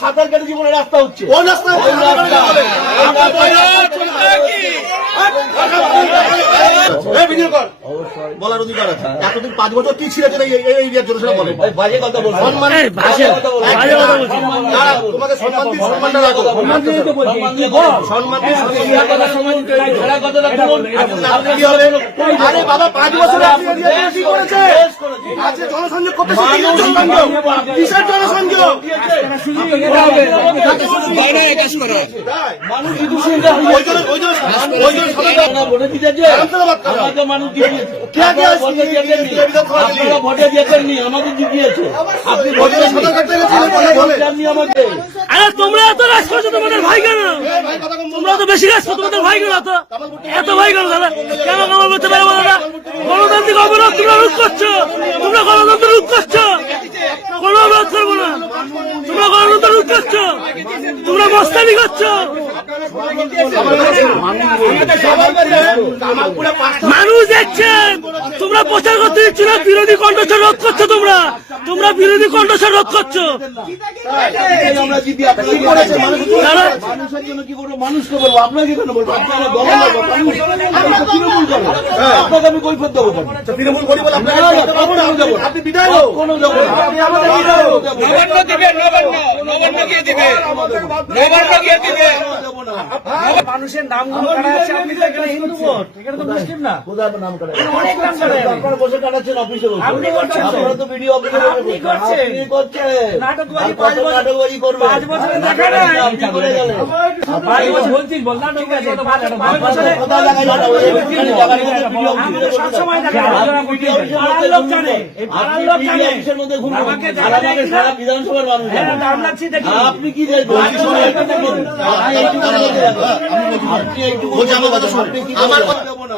সাঁতার কেটে জীবনে রাস্তা হচ্ছে বলার অধিকার আছে। এতদিন 5 বছর কি ছিল এই এরিয়ার জন্য সেটা বলে বাজে কথা বলছো। তোমাকে সম্মান দিয়ে সম্মানটা রাখো। আরে বাবা 5 বছর কি করেছে? আজকে জনসংযোগ করতে কিসের জনসংযোগ? ভোটে দিয়েছেননি, আমাদের জিতিয়েছে। আপনি আরে তোমরা এত রাজ করছো, তোমাদের ভাই কেন? তোমরা তো বেশি কাজ করছো, তোমাদের ভাই কেন? এত ভাই কেন দাদা? কেন কামাল করতে পারবো দাদা? গণতান্ত্রিক অবরোধ তোমরা রোধ করছো, তোমরা গণতন্ত্র রোধ করছো। কোনো অবরোধ করবো না, তোমরা গণতন্ত্র রোধ করছো, তোমরা মস্তানি করছো। মানুষ দেখছেন, তোমরা প্রচার করতে দিচ্ছ না, বিরোধী কণ্ঠস্বর রোধ করছো। তোমরা বিরোধী কণ্ঠস্বর রোধ করছো। মানুষের জন্য কি করবো? মানুষকে বলবো, আপনাকে কেন বলবো? আপনাকে আমি কৈফিয়ত দেবো। তৃণমূল করি বলে আপনি বিধায়ক, কোনো মানুষের নামগুলো কাটা আছে। আপনি তো এখানে হিন্দু ভোট, এখানে তো মুসলিম না। নাম করে অনেক নাম করে আপনারা বসে কাটাচ্ছেন অফিসে বসে। আপনি করছেন, আপনারা তো ভিডিও অফিসে করছেন। নাটকবাজি 5 বছর করবে 5 বছরে দেখা নাই। আপনি করে গেলেন 5 বছর বলছিস, বল না, ঠিক আছে। 5 বছরে কথা লাগাই না। আমরা সবসময় দেখা পাড়ার লোক জানে, এই পাড়ার লোক জানে। অফিসের মধ্যে ঘুরবেন, আমাকে আর আমাকে সারা বিধানসভার মানুষ জানে। দাম লাগছে দেখি। আপনি কি দেখবেন? আপনি এইটুকু বলছি, আমার কথা শুনুন। আমার কথা দেবো না।